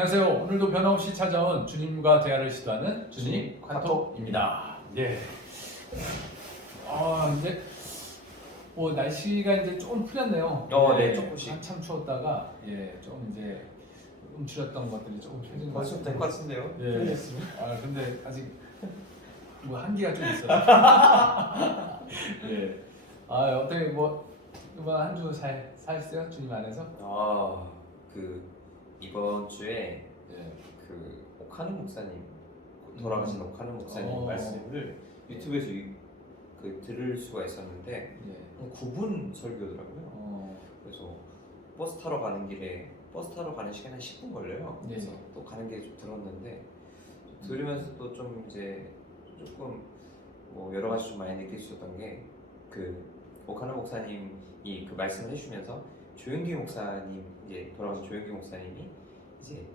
안녕하세요. 오늘도 변함없이 찾아온 주님과 대화를 시도하는 주님 카톡입니다. 예. 이제 뭐 날씨가 이제 조금 풀렸네요. 네, 조금씩. 한참 추웠다가 좀 이제 움츠렸던 것들이 조금 펴진 것 맞으면 될 것 같은데요? 예. 근데 아직 뭐 한기가 좀 있어요. 예. 어떻게 뭐 이번 한 주 잘 사셨어요? 주님 안에서? 이번 주에 예. 오카는 목사님, 돌아가신 오카는 목사님 말씀을 유튜브에서 들을 수가 있었는데 예. 한 9분 설교더라고요. 그래서 버스 타러 가는 시간이 한 10분 걸려요. 네. 그래서 또 가는 게 좀 들었는데 들으면서 또 좀 이제 조금 뭐 여러 가지 좀 많이 느낄 수 있었던 게 오카는 목사님이 그 말씀을 해주면서 조용기 목사님, 이제 돌아가신 조용기 목사님이 이제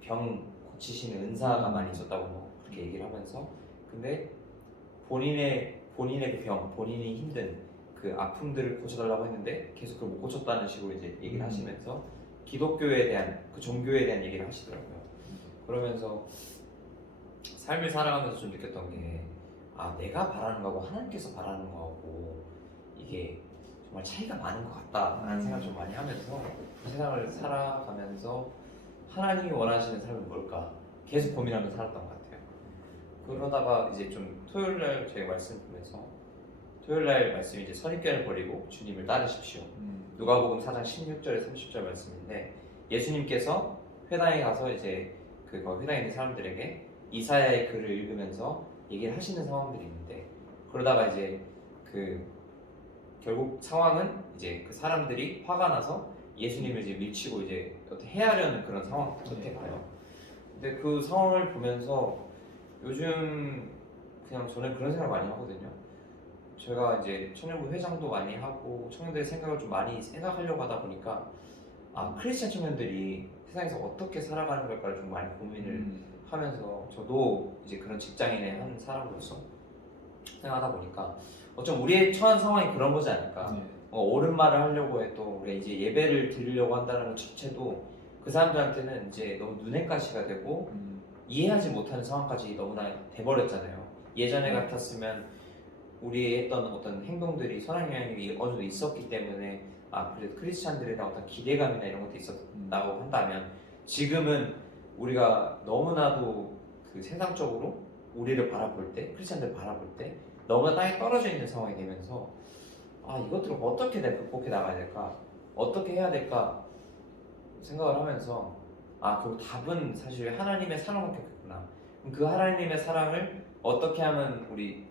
병 고치시는 은사가 많이 있었다고 뭐 그렇게 얘기를 하면서, 근데 본인의 그 병, 본인이 힘든 그 아픔들을 고쳐달라고 했는데 계속 그걸 못 고쳤다는 식으로 이제 얘기를 하시면서 기독교에 대한 그 종교에 대한 얘기를 하시더라고요. 그러면서 삶을 살아가면서 좀 느꼈던 게 내가 바라는 거하고 하나님께서 바라는 거하고 이게 정말 차이가 많은 것 같다라는 생각을 좀 많이 하면서 그 세상을 살아가면서 하나님이 원하시는 삶은 뭘까 계속 고민하면서 살았던 것 같아요. 그러다가 이제 좀 토요일날 제가 말씀 보면서 토요일날 말씀이 이제 선입견을 버리고 주님을 따르십시오. 누가복음 4장 16절에 30절 말씀인데, 예수님께서 회당에 가서 이제 회당에 있는 사람들에게 이사야의 글을 읽으면서 얘기를 하시는 상황들이 있는데, 그러다가 이제 결국 상황은 이제 그 사람들이 화가 나서 예수님을 이제 밀치고 이제 어떻게 해하려는 그런 상황부터 가요. 근데 그 상황을 보면서 요즘 그냥 저는 그런 생각을 많이 하거든요. 제가 이제 청년부 회장도 많이 하고 청년들의 생각을 좀 많이 생각하려고 하다 보니까 크리스찬 청년들이 세상에서 어떻게 살아가는 걸까를 좀 많이 고민을 하면서, 저도 이제 그런 직장인의 한 사람으로서 생각하다 보니까 어쩜 우리의 처한 상황이 그런 거지 않을까. 옳은 말을 하려고 해도 우리가 이제 예배를 드리려고 한다는 것 자체도 그 사람들한테는 이제 너무 눈엣 가시가 되고 이해하지 못하는 상황까지 너무나 돼버렸잖아요. 예전에 같았으면 우리의 했던 어떤 행동들이 선한 영향이 어느 정도 있었기 때문에 그래도 크리스찬들에 대한 어떤 기대감이나 이런 것도 있었다고 한다면, 지금은 우리가 너무나도 세상적으로 우리를 바라볼 때, 크리스찬들을 바라볼 때 너무나 땅에 떨어져 있는 상황이 되면서 이것들을 어떻게 내가 극복해 나가야 될까, 어떻게 해야 될까 생각을 하면서 그 답은 사실 하나님의 사랑밖에 없구나. 그럼 그 하나님의 사랑을 어떻게 하면 우리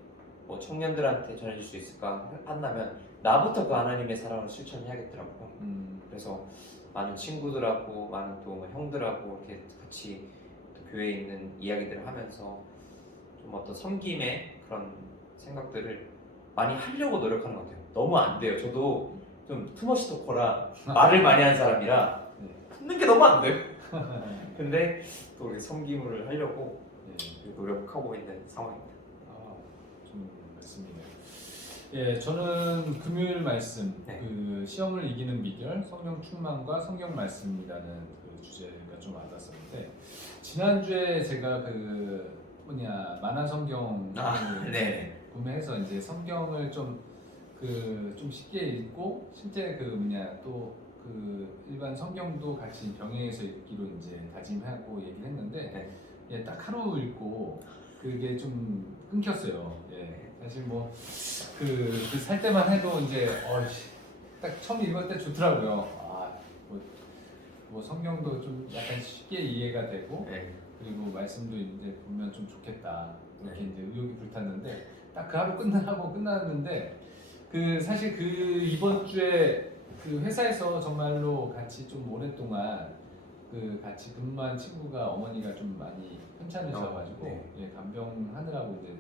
청년들한테 전해줄 수 있을까 한다면 나부터 그 하나님의 사랑을 실천해야겠더라고요. 그래서 많은 친구들하고 많은 또 형들하고 이렇게 같이 또 교회에 있는 이야기들을 하면서 좀 어떤 섬김의 그런 생각들을 많이 하려고 노력하는 것 같아요. 너무 안 돼요. 저도 좀 투머치 토커라 말을 많이 하는 사람이라 듣는 게 너무 안 돼요. 근데 또 우리 섬김을 하려고 노력하고 있는 상황입니다. 좀 맞습니다. 예, 저는 금요일 말씀, 시험을 이기는 비결, 성령 충만과 성경 말씀이라는 그 주제가 좀 와닿았었는데, 지난주에 제가 만화 성경을 구매해서 이제 성경을 좀 쉽게 읽고 실제 또 일반 성경도 같이 병행해서 읽기로 이제 다짐하고 얘기를 했는데, 딱 하루 읽고 그게 좀 끊겼어요. 사실 살 때만 해도 이제 딱 처음 읽을 때 좋더라고요. 뭐 성경도 좀 약간 쉽게 이해가 되고, 그리고 말씀도 이제 보면 좀 좋겠다 이렇게 이제 의욕이 불탔는데, 딱 그 하루 끝났는데 사실 이번 주에 회사에서 정말로 같이 좀 오랫동안 같이 근무한 친구가 어머니가 좀 많이 편찮으셔가지고 간병하느라고 이제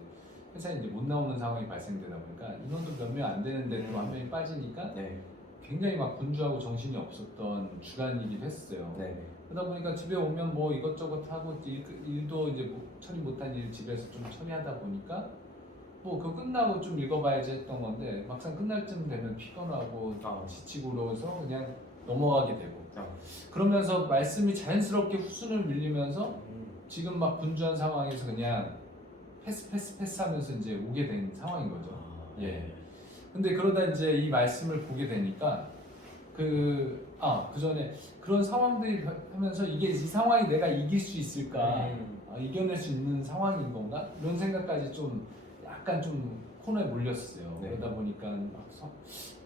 회사에 이제 못 나오는 상황이 발생되다 보니까 인원도 몇 명 안 되는데 또 한 명이 빠지니까 굉장히 막 분주하고 정신이 없었던 주간이기도 했어요. 그러다 보니까 집에 오면 뭐 이것저것 하고 일도 이제 처리 못한 일 집에서 좀 처리하다 보니까 그거 끝나고 좀 읽어봐야지 했던 건데, 막상 끝날 쯤 되면 피곤하고 지치고 그러서 그냥 넘어가게 되고 그러면서 말씀이 자연스럽게 후순을 밀리면서 지금 막 분주한 상황에서 그냥 패스 하면서 이제 오게 된 상황인 거죠. 예. 근데 그러다 이제 이 말씀을 보게 되니까 그 전에 그런 상황들이 하면서 이게 이 상황이 내가 이길 수 있을까, 이겨낼 수 있는 상황인 건가 이런 생각까지 좀 약간 좀 코너에 몰렸어요. 네. 그러다 보니까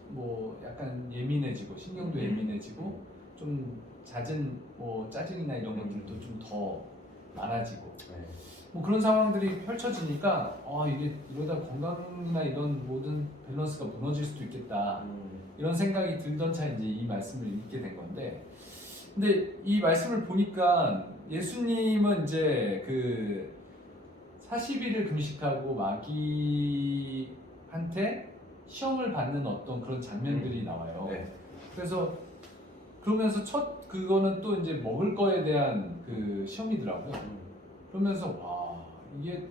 뭐 약간 예민해지고 신경도 예민해지고 좀 잦은 뭐 짜증이나 이런 것들도 좀 더 많아지고 뭐 그런 상황들이 펼쳐지니까 이게 이러다 건강이나 이런 모든 밸런스가 무너질 수도 있겠다 이런 생각이 들던 차에 이제 이 말씀을 읽게 된 건데, 근데 이 말씀을 보니까 예수님은 이제 그 40일을 금식하고 마귀한테 시험을 받는 어떤 그런 장면들이 나와요. 네. 그래서 그러면서 첫 그거는 또 이제 먹을 거에 대한 그 시험이더라고요. 그러면서 와, 이게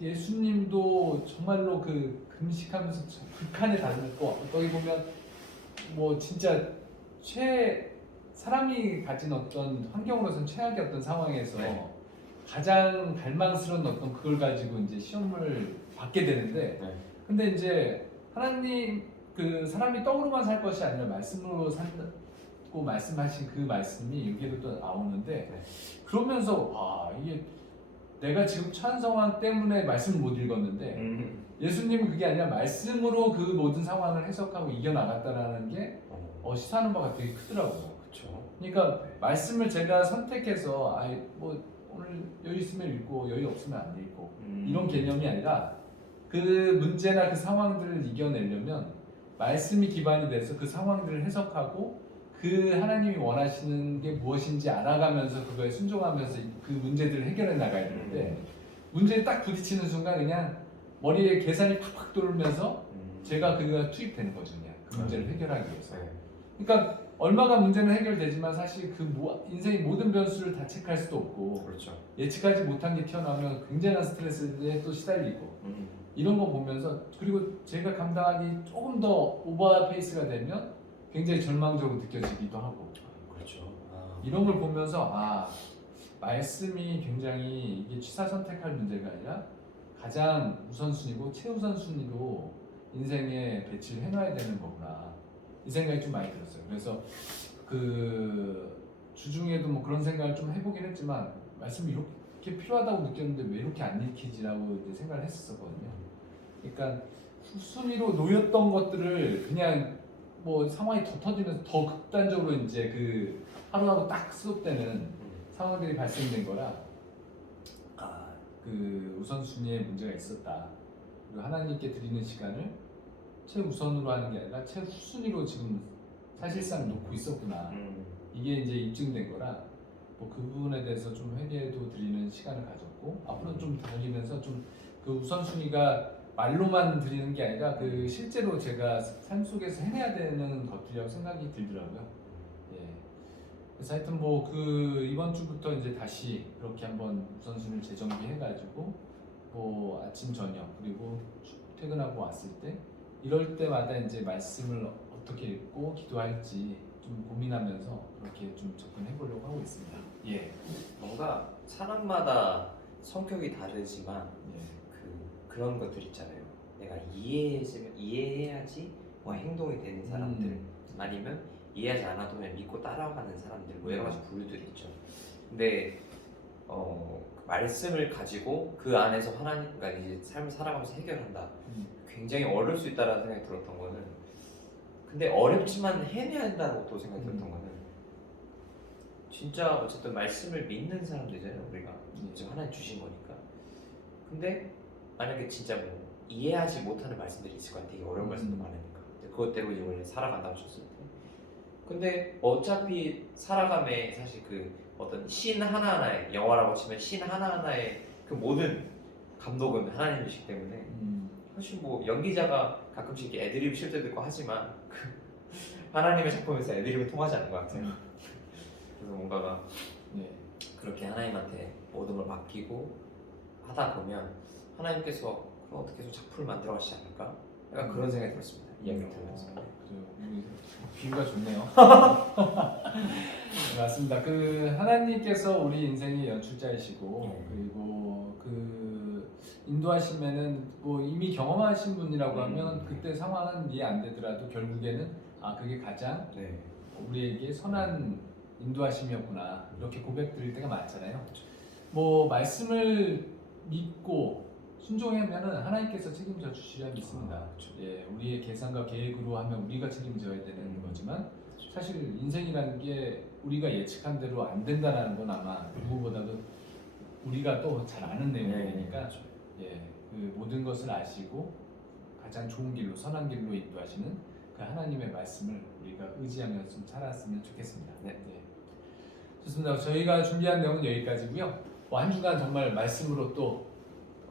예수님도 정말로 그 금식하면서 극한에 달했고, 어떻게 보면 뭐 진짜 사람이 가진 어떤 환경으로서는 최악의 어떤 상황에서 가장 갈망스러운 어떤 그걸 가지고 이제 시험을 받게 되는데, 근데 이제 하나님 그 사람이 떡으로만 살 것이 아니라 말씀으로 산다고 말씀하신 그 말씀이 여기에도 또 나오는데, 그러면서 와, 이게 내가 지금 처한 상황 때문에 말씀을 못 읽었는데 예수님은 그게 아니라 말씀으로 그 모든 상황을 해석하고 이겨나갔다라는 게 시사하는 바가 되게 크더라고요. 그렇죠. 그러니까 말씀을 제가 선택해서 뭐 오늘 여유 있으면 읽고 여유 없으면 안 읽고 이런 개념이 아니라 그 문제나 그 상황들을 이겨내려면 말씀이 기반이 돼서 그 상황들을 해석하고 그 하나님이 원하시는 게 무엇인지 알아가면서 그거에 순종하면서 그 문제들을 해결해 나가야 되는데, 문제에 딱 부딪히는 순간 그냥 머리에 계산이 팍팍 돌면서 제가 그거가 투입되는 거죠. 그냥 그 문제를 해결하기 위해서. 그러니까 얼마가 문제는 해결되지만 사실 그 인생의 모든 변수를 다 체크할 수도 없고, 그렇죠. 예측하지 못한 게 튀어나오면 굉장한 스트레스에 또 시달리고 이런 거 보면서, 그리고 제가 감당하기 조금 더 오버 페이스가 되면 굉장히 절망적으로 느껴지기도 하고, 그렇죠. 이런 걸 보면서 말씀이 굉장히 이게 취사 선택할 문제가 아니라 가장 우선순위고 최우선순위로 인생에 배치를 해놔야 되는 거구나, 이 생각이 좀 많이 들었어요. 그래서 그 주중에도 뭐 그런 생각을 좀 해보긴 했지만 말씀이 이렇게 필요하다고 느꼈는데 왜 이렇게 안 읽히지라고 이제 생각을 했었거든요. 그러니까 순위로 놓였던 것들을 그냥 뭐 상황이 더 터지면서 더 극단적으로 이제 그 하루하루 딱 수업되는 상황들이 발생된 거라, 그 우선순위에 문제가 있었다. 그리고 하나님께 드리는 시간을 최우선으로 하는 게 아니라 최후순위로 지금 사실상 놓고 있었구나. 이게 이제 입증된 거라 뭐 그 부분에 대해서 좀 회개도 드리는 시간을 가졌고, 앞으로 좀 달리면서 좀 그 우선순위가 말로만 드리는 게 아니라 그 실제로 제가 삶 속에서 해내야 되는 것들이라고 생각이 들더라고요. 예. 그래서 하여튼 뭐 그 이번 주부터 이제 다시 그렇게 한번 우선순위를 재정비해가지고 뭐 아침 저녁 그리고 퇴근하고 왔을 때 이럴 때마다 이제 말씀을 어떻게 읽고 기도할지 좀 고민하면서 그렇게 좀 접근해 보려고 하고 있습니다. 예. 뭔가 사람마다 성격이 다르지만 예. 그런 것들 있잖아요. 내가 이해해야지 뭐 행동이 되는 사람들, 아니면 이해하지 않아도 그냥 믿고 따라가는 사람들, 뭐 여러 가지 부류들이 있죠. 근데 말씀을 가지고 그 안에서 하나님과 이제 삶을 살아가면서 해결한다. 굉장히 어려울 수 있다라는 생각이 들었던 거는, 근데 어렵지만 해내야 한다고 또 생각이 들었던 거는, 진짜 어쨌든 말씀을 믿는 사람들이잖아요. 우리가 지금 하나님 주신 거니까. 근데 만약에 진짜 뭐 이해하지 못하는 말씀들이 있을 거야. 되게 어려운 말씀도 많으니까. 그것 때문에 원래 살아간다고 쳤을 때. 근데 어차피 살아감에 사실 그 어떤 신 하나하나의, 영화라고 치면 신 하나하나의 그 모든 감독은 하나님이시기 때문에 사실 뭐 연기자가 가끔씩 이렇게 애드립 쉴 때도 있고 하지만 하나님의 작품에서 애드립은 통하지 않는 것 같아요. 그래서 뭔가가 그렇게 하나님한테 모든 걸 맡기고 하다 보면 하나님께서 그럼 어떻게 해서 작품을 만들어 가시지 않을까? 약간 그런 생각이 들었습니다. 이야기를 들으면서. 그래요. 비유가 좋네요. 맞습니다. 그 하나님께서 우리 인생의 연출자이시고 그리고 그 인도하시면은 뭐 이미 경험하신 분이라고 하면 그때 상황은 이해 안 되더라도 결국에는 그게 가장 네. 우리에게 선한 인도하심이었구나 이렇게 고백 드릴 때가 많잖아요. 뭐 말씀을 믿고 순종하면은 하나님께서 책임져 주시려 믿습니다. 그렇죠. 예, 우리의 계산과 계획으로 하면 우리가 책임져야 되는 거지만 사실 인생이라는 게 우리가 예측한 대로 안 된다는 건 아마 누구보다도 우리가 또 잘 아는 내용이니까 예, 그 모든 것을 아시고 가장 좋은 길로 선한 길로 인도하시는 그 하나님의 말씀을 우리가 의지하면서 좀 살았으면 좋겠습니다. 네. 좋습니다. 저희가 준비한 내용은 여기까지고요. 한 주간 정말 말씀으로 또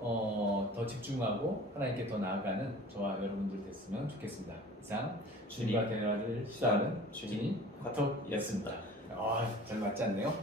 더 집중하고 하나님께 더 나아가는 저와 여러분들 됐으면 좋겠습니다. 이상 주님과 대화를 시도하는 주님 카톡이었습니다. 잘 맞지 않네요?